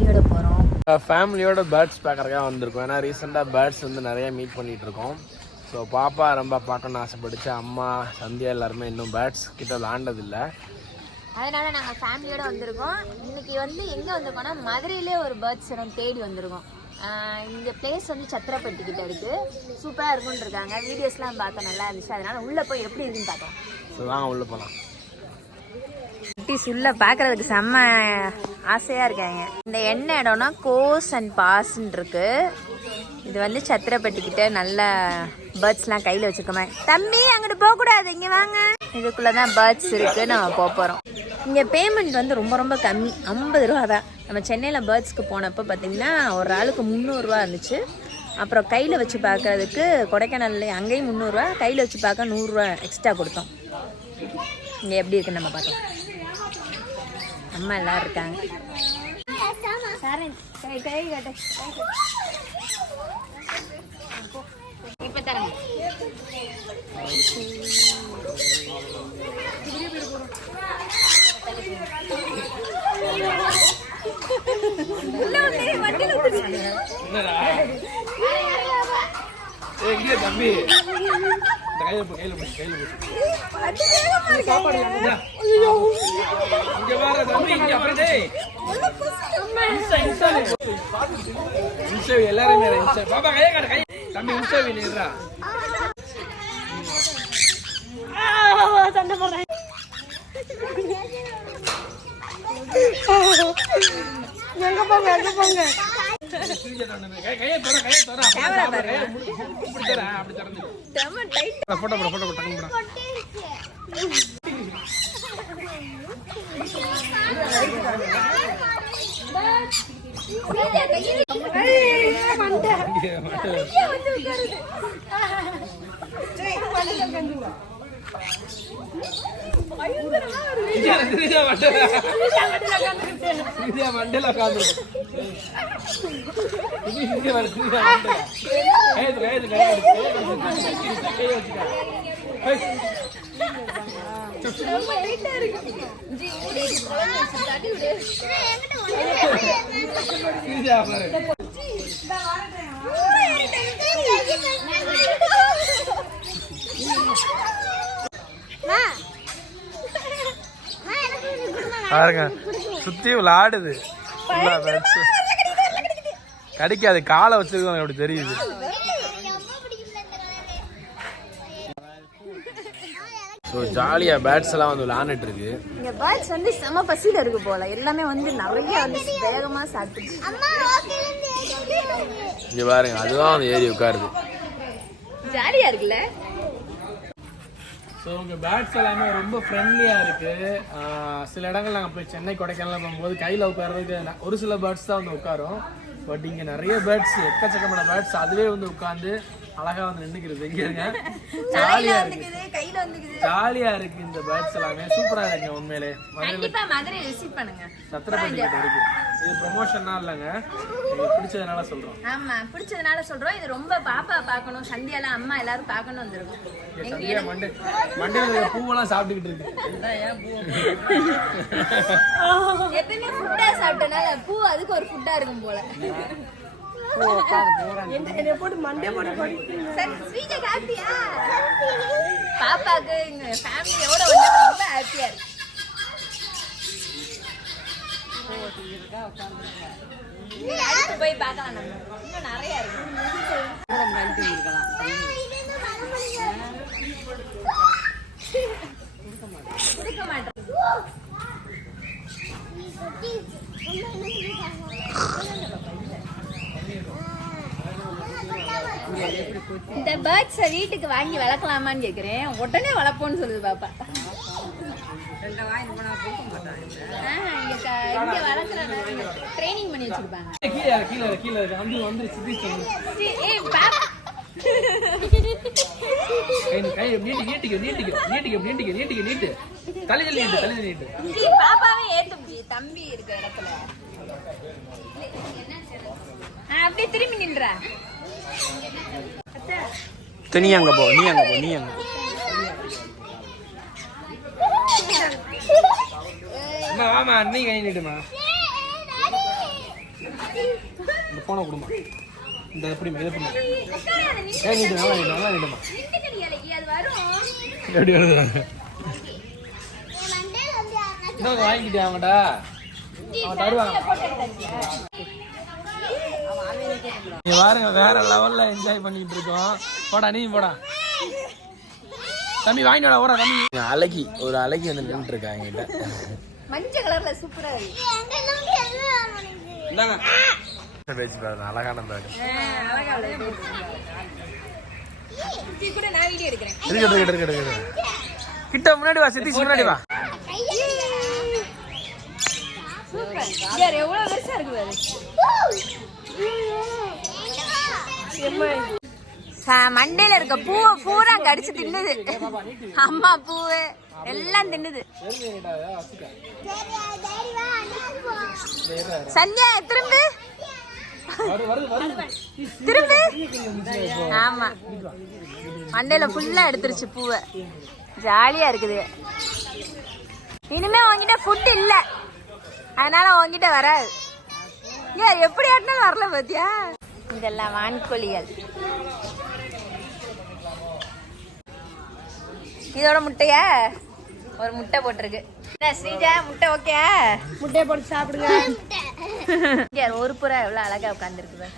ஃபேமிலியோட போகிறோம். ஃபேமிலியோட பேர்ட்ஸ் பார்க்குறதுக்காக வந்திருக்கோம். ஏன்னா ரீசெண்டாக பேர்ட்ஸ் வந்து நிறைய மீட் பண்ணிகிட்டு இருக்கோம். ஸோ பாப்பா ரொம்ப பார்க்கணுன்னு ஆசைப்பட்டுச்சு. அம்மா சந்தியா எல்லாருமே இன்னும் பேர்ட்ஸ் கிட்ட விளாண்டதில்லை. அதனால் நாங்கள் ஃபேமிலியோடு வந்திருக்கோம். இன்றைக்கி வந்து எங்கே வந்திருக்கோம்னா மதுரையிலே ஒரு பேர்ட்ஸ் இடம் தேடி வந்திருக்கோம். இந்த பிளேஸ் வந்து சத்திரப்பட்டி கிட்ட இருக்குது. சூப்பராக இருக்குன்னு இருக்காங்க. வீடியோஸ்லாம் பார்த்தா நல்லா இருந்துச்சு. அதனால் உள்ளே போய் எப்படி இருக்குன்னு பார்க்கலாம். ஸோ வாங்க உள்ளே போகலாம். குட்டீஸ் உள்ளே பார்க்குறதுக்கு செம்ம ஆசையாக இருக்காங்க. இந்த என்ன இடம்னா கோஸ் அண்ட் பாஸ்ன்னு இருக்கு. இது வந்து சத்திரப்பட்டிக்கிட்ட நல்ல பேர்ட்ஸ்லாம் கையில் வச்சுக்கோமே. தம்பி அங்கிட்டு போகக்கூடாது, இங்கே வாங்க. இதுக்குள்ளே தான் பேர்ட்ஸ் இருக்குது. நம்ம போக போகிறோம். இங்கே பேமெண்ட் வந்து ரொம்ப ரொம்ப கம்மி, 50 ரூபா தான். நம்ம சென்னையில் பேர்ட்ஸ்க்கு போனப்போ பார்த்திங்கன்னா ஒரு ஆளுக்கு 300 ரூபா இருந்துச்சு. அப்புறம் கையில் வச்சு பார்க்கறதுக்கு கொடைக்கானல்ல அங்கேயும் 300 ரூபா, கையில் வச்சு பார்க்க 100 ரூபா எக்ஸ்ட்ரா கொடுத்தோம். இங்கே எப்படி இருக்குன்னு நம்ம பார்த்தோம். அம்மா எல்லாரும் இருக்காங்க. இப்ப தரேன். தம்பி எல்லாருமே பாப்பா கையை காட்டு. கை தம்பி இன்ஸ்டாவி நிறா சண்டை போடுறேன். எங்க போங்க எங்க போங்க. கையை தர கையை தர அப்படி தர அப்படி திறந்து போட்டோ போட போட்டோ போட டக்கு போட. பாருங்க சுத்தி விளாடுது. கடிக்காது, காலை வச்சிருக்கோம் அப்படி தெரியுது. ஸோ ஜாலியாக பேர்ட்ஸ் எல்லாம் வந்து விளாண்டுட்டு இருக்கு. இங்கே பேர்ட்ஸ் வந்து செம பசியில் இருக்கு போல. எல்லாமே வந்து நிறைய வந்து வேகமாக சாப்பிட்டுச்சு. இங்கே பாருங்க, அதுதான் வந்து ஏறி உட்காருது. ஜாலியாக இருக்குல்ல. ஸோ உங்க பேர்ட்ஸ் எல்லாமே ரொம்ப ஃப்ரெண்ட்லியாக இருக்குது. சில இடங்கள் நாங்கள் போய் சென்னை கொடைக்கானல் போகும்போது கையில் உட்கார்றதுக்கு ஒரு சில பேர்ட்ஸ் தான் வந்து உட்காரும். பட் இங்கே நிறைய பேர்ட்ஸ், எக்கச்சக்கமான பேர்ட்ஸ் அதுவே வந்து உட்காந்து அழகாக வந்து நின்றுக்கிறது. இங்கே இருங்க, ஜாலியாக இருக்குது, கையில் வந்துக்குது, ஜாலியாக இருக்குது. இந்த பேர்ட்ஸ் எல்லாமே சூப்பராக இருக்குங்க. உண்மையிலே மதுரை விசிட் பண்ணுங்க. சத்திரப்பட்டி இருக்கு. இது ப்ரொமோஷனா இல்லைங்க, உங்களுக்கு பிடிச்சதுனால சொல்கிறோம். ஆமாம், பிடிச்சதுனால சொல்கிறோம். இது ரொம்ப பாப்பா பார்க்கணும், சந்தியாலாம் அம்மா எல்லாரும் பார்க்கணும் வந்துருக்கும். சந்தியா மண்டையில் பூவெல்லாம் சாப்பிட்டுக்கிட்டு இருக்கு. எப்பயுமே ஃபுட்டாக சாப்பிட்டனால பூ அதுக்கு ஒரு ஃபுட்டாக இருக்கும் போல. பாப்பாக்கு எங்க ஃபேமிலியோட வந்து ரொம்ப ஹாப்பியா இருக்கு. போய் பார்க்கலாம், நம்ம இன்னும் நிறைய இருக்கு. கொடுக்க மாட்டேன். இந்த பேர்ட்ஸை வீட்டுக்கு வாங்கி வளர்க்கலாமான்னு கேட்குறேன். உடனே வளர்ப்போன்னு சொல்லுது பாப்பா. இங்க வளர்க்குறாங்க, ட்ரைனிங் பண்ணி வச்சிருப்பாங்க. பாப்பாவே ஏத்து தம்பி இருக்க இடத்துல அப்படியே திரும்பி நின்றா. நீ அங்க போ, நீ அங்க போ, நீ அங்க போ. வாமா, நீ கை நீட்டுமா. இந்த போனை கொடுமா. இந்த எப்படி இதை பண்ண நீட்டு நல்லா நீட்டுமா. எப்படி வருது இன்னொன்று வாங்கிக்கிட்டே அவங்கடா. அவன் தருவாங்க. நீ பாருங்க வேற லெவல்ல என்ஜாய் பண்ணிட்டு இருக்கோம். போடா நீ போடா தம்பி வாங்கிட்டு வாடா. ஓடா தம்பி. அழகி ஒரு அழகி வந்து நின்றுட்டு இருக்காங்க கிட்ட. மஞ்சள் கலர்ல சூப்பரா இருக்கு. இந்தாங்க பேச்சு பாருங்க. அழகான பேக். அழகா இருக்கு. இது கூட நான் வீடியோ எடுக்கிறேன். இருக்கு. கிட்ட முன்னாடி வா சித்தி முன்னாடி வா. சூப்பர். யார் எவ்வளவு பெருசா இருக்கு பாரு. மண்டையில இருக்க பூவை பூரா கடிச்சு தின்னுது. அம்மா பூவு எல்லாம் தின்னுது. சந்தியா திரும்பு திரும்பு. ஆமா மண்டையில ஃபுல்லா எடுத்துருச்சு பூவை. ஜாலியா இருக்குது. இனிமே உங்ககிட்ட ஃபுட் இல்ல, அதனால உங்ககிட்ட வராது. ஏன் எப்படி ஆட்டினாலும் வரல பாத்தியா. இதெல்லாம் வான்கோழிகள். இதோட முட்டையா ஒரு முட்டை போட்டிருக்கு. ஸ்ரீஜா முட்டை ஓகே. முட்டையை போட்டு சாப்பிடுங்க. ஒரு புறா எவ்வளவு அழகா உட்காந்துருக்கு.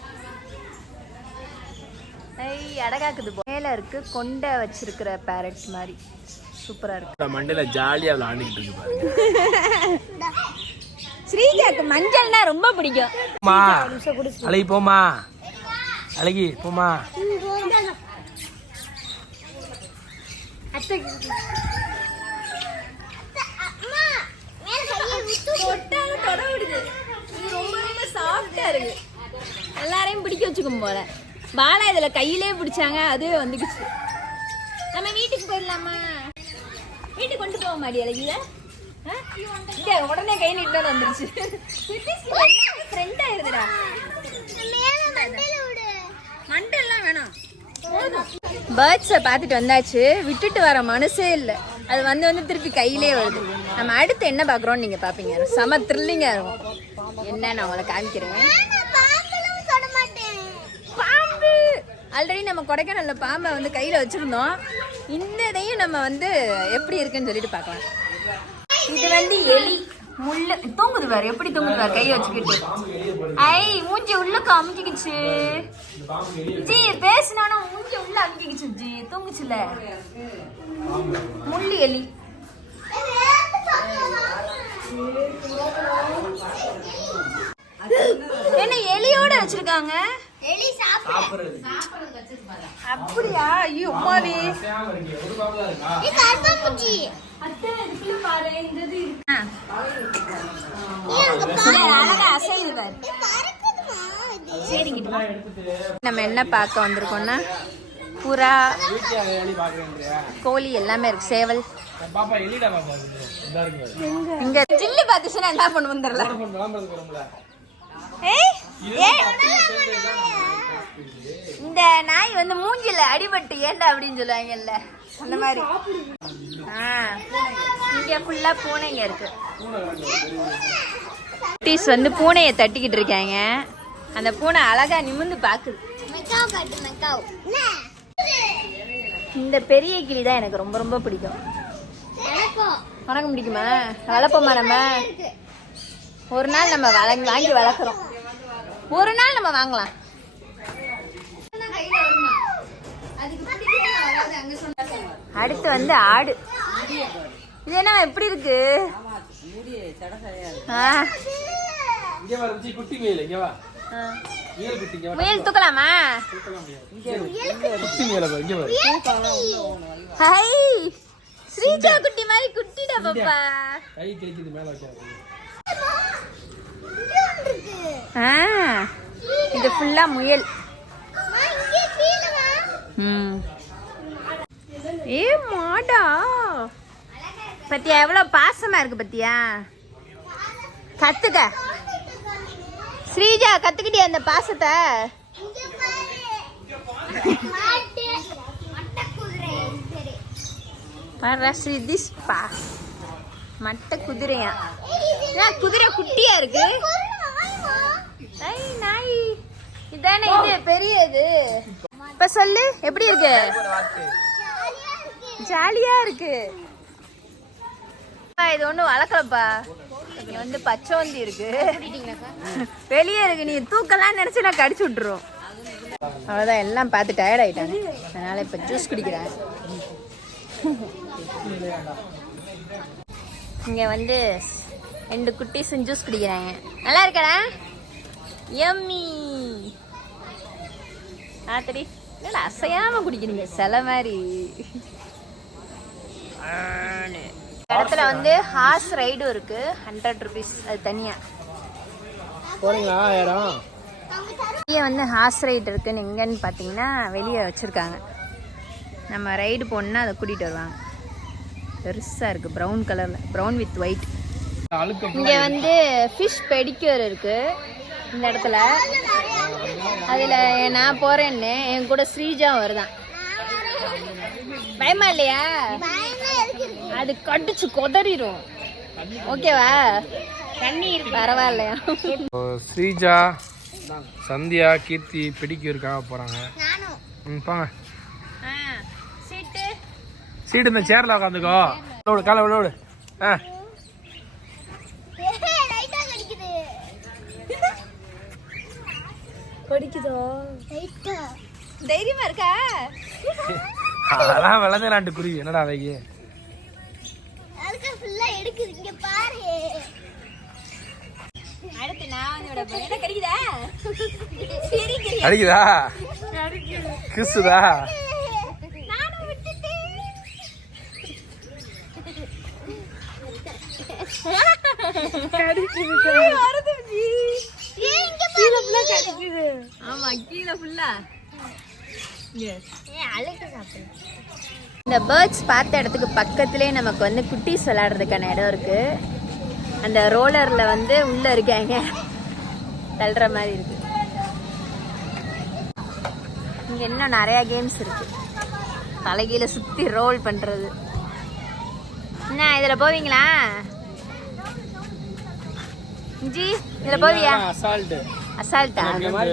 அழகாக்குது. மேல இருக்கு கொண்டை வச்சிருக்கிற பேரட் மாதிரி சூப்பரா இருக்கு. மண்டையில ஜாலியா விளையாண்டுக்கிட்டு இருக்கு பாருங்க. ஸ்ரீஜாக்கு மஞ்சள்னா ரொம்ப பிடிக்கும். அழகி போமா. அழகி போமா. எல்லாரையும் பிடிக்க வச்சுக்கும் போல. பாலா இதுல கையிலே பிடிச்சாங்க, அதுவே வந்துக்குச்சு. நம்ம வீட்டுக்கு போயிடலாமா? வீட்டுக்கு கொண்டு போக மாட்டியா அழகில? உடனே கை நீட்டு வந்துருச்சு. மண்டெல்லாம் வேணாம். பேர்ட்ஸை பார்த்துட்டு வந்தாச்சு. விட்டுட்டு வர மனசே இல்லை. அது வந்து வந்து திருப்பி கையிலே வருது. நம்ம அடுத்து என்ன பார்க்குறோம்னு நீங்கள் பார்ப்பீங்க. செம த்ரில்லிங்காக இருக்கும். என்ன நான் உங்களை காமிக்கிறேன். பாம்பு ஆல்ரெடி நம்ம கொடைக்கானல்ல பாம்பை வந்து கையில் வச்சுருந்தோம். இந்த இதையும் நம்ம வந்து எப்படி இருக்குன்னு சொல்லிட்டு பார்க்கலாம். இது வந்து எலி முள்ள தூங்குது பாரு. எப்படி தூங்குது பாரு கையை வச்சுக்கிட்டு. ஐ மூஞ்சி உள்ள அமுக்கிக்குச்சு. ஜி பேசினானா மூஞ்சி உள்ள அமுக்கிக்குச்சு. ஜி தூங்குச்சுல. முள்ளி எலி. என்ன எலியோட வச்சிருக்காங்க? எலி சாப்பிடுறது. அப்படியா? ஐயோ அம்மாவே. இது கர்ப்பம்பூச்சி. அத்தை இதுல பாரு இந்தது இருக்கு. அழகா அசையுது பாரு. சரிங்க. நம்ம என்ன பார்க்க வந்திருக்கோம்னா புறா, கோழி எல்லாமே இருக்கு. சேவல். இங்க ஜில்லு பார்த்துச்சுன்னா என்ன பண்ணுவோம் தெரியல. இந்த நாய் வந்து மூஞ்சில அடிபட்டு ஏண்டா அப்படின்னு சொல்லுவாங்கல்ல, அந்த மாதிரி. இங்க ஃபுல்லா பூனைங்க இருக்கு. குட்டீஸ் வந்து பூனையை தட்டிக்கிட்டு இருக்காங்க. அந்த பூனை அழகா நிமிர்ந்து பாக்குது. இந்த பெரிய கிளி தான் எனக்கு ரொம்ப ரொம்ப பிடிக்கும். உனக்கு பிடிக்குமா? வளர்ப்போமா நம்ம? ஒரு நாள் நம்ம வாங்கி வளர்க்குறோம். ஒரு நாள் நம்ம வாங்கலாம். அடுத்து வந்து ஆடு. இது என்ன எப்படி இருக்கு? முயல் தூக்கலாமா? ஹை ஸ்ரீஜா குட்டி மாதிரி குட்டிடா பாப்பா. இது ஃபுல்லா முயல். ஏ மாடா பத்தியா எவ்வளவு பாசமா இருக்கு பத்தியா. கத்துக்க ஸ்ரீஜா, கத்துக்கிட்டியா அந்த பாசத்தை? மட்ட குதிரையா? குதிரை குட்டியா இருக்கு. பெரிய இது. இப்ப சொல்லு எப்படி இருக்கு? ஜாலியா இருக்கு. இது ஒண்ணு வளர்க்கலப்பா. இங்க வந்து பச்சோந்தி இருக்கு, வெளியே இருக்கு. நீ தூக்கலாம் நினைச்சு நான் கடிச்சு விட்டுரும். அவ்வளவுதான், எல்லாம் பார்த்து டயர்ட் ஆயிட்டாங்க. அதனால இப்ப ஜூஸ் குடிக்கிறேன். இங்க வந்து 2 குட்டீஸும் ஜூஸ் குடிக்கிறாங்க. நல்லா இருக்கடா, யம்மி. ஆத்தடி இல்ல, அசையாம குடிக்கிறீங்க சில மாதிரி. இடத்துல வந்து ஹார்ஸ் ரைடும் இருக்கு, 100 rupees. அது தனியா போறீங்களா? யாரும் வெளியே வந்து ஹார்ஸ் ரைடு இருக்குன்னு எங்கன்னு பார்த்தீங்கன்னா வெளியே வச்சுருக்காங்க. நம்ம ரைடு போகணுன்னா அதை கூட்டிகிட்டு வருவாங்க. பெருசாக இருக்குது, ப்ரௌன் கலரில், ப்ரௌன் வித் ஒயிட். இங்கே வந்து ஃபிஷ் பெடிக்யூர் இருக்குது இந்த இடத்துல. அதில் நான் போகிறேன்னு என் கூட ஸ்ரீஜா வருதான். பயமா இல்லையா? அது கடிச்சு கொதறிடும். ஓகேவா? தண்ணீர் பரவாயில்லையா? ஸ்ரீஜா, சந்தியா, கீர்த்தி பெடிக்யூருக்காக போறாங்க. போங்க. சீட்டு இந்த சேர்ல உட்காந்துக்கோ. விடு காலை விடு. தைரியமா இருக்கா? அதெல்லாம் விளந்த நாட்டு குருவி. என்னடா வைக்கு அடிக்குதா? கிசுதா? ஆமா, கீழே ஃபுல்லா. இந்த பேர்ட்ஸ் பார்த்த இடத்துக்கு பக்கத்திலே நமக்கு வந்து குட்டீஸ் விளையாடுறதுக்கான இடம் இருக்கு. அந்த ரோலர்ல வந்து உள்ள இருக்காங்க, தள்ளுற மாதிரி இருக்கு. இங்க இன்னும் நிறைய கேம்ஸ் இருக்கு. தலைகீழ சுத்தி ரோல் பண்றது. என்ன இதுல போவீங்களா ஜி? இதுல போவியா? அசால்ட்டா?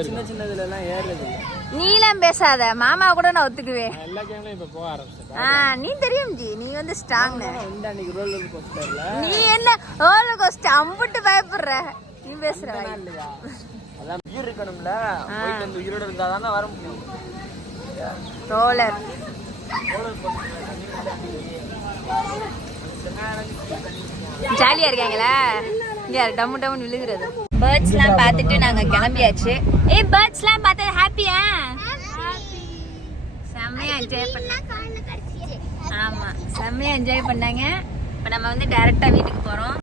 சின்ன சின்னதுல எல்லாம் ஏறது. நீலாம் பேசாத, மாமா கூட நான் ஒத்துக்குவேன். எல்லா கேம்லயும் இப்ப போக ஆரம்பிச்சேன். நீ தெரியும் ஜி, நீ வந்து ஸ்ட்ராங். அன்னைக்கு ரோலர் கோஸ்டர்ல நீ என்ன ரோலர் கோஸ்டர் அம்புட்டு பயப்படுற? நீ பேசுற இல்லையா? அதான் உயிர் இருக்கணும்ல, போயிட்டு வந்து உயிரோட இருந்தா தானே வர முடியும். ரோலர் ஜாலியா இருக்காங்களா? இங்க டம்மு டம்முன்னு விழுகிறது. பேர்ட்ஸ்லாம் பார்த்துட்டு நாங்க கிளம்பியாச்சு. பேர்ட்ஸ்லாம் பார்த்தது ஹாப்பியா? செம்மையா என்ஜாய் பண்ணாங்க. ஆமா, செம்மையா என்ஜாய் பண்ணாங்க. இப்போ நம்ம வந்து டைரக்டா வீட்டுக்கு போறோம்.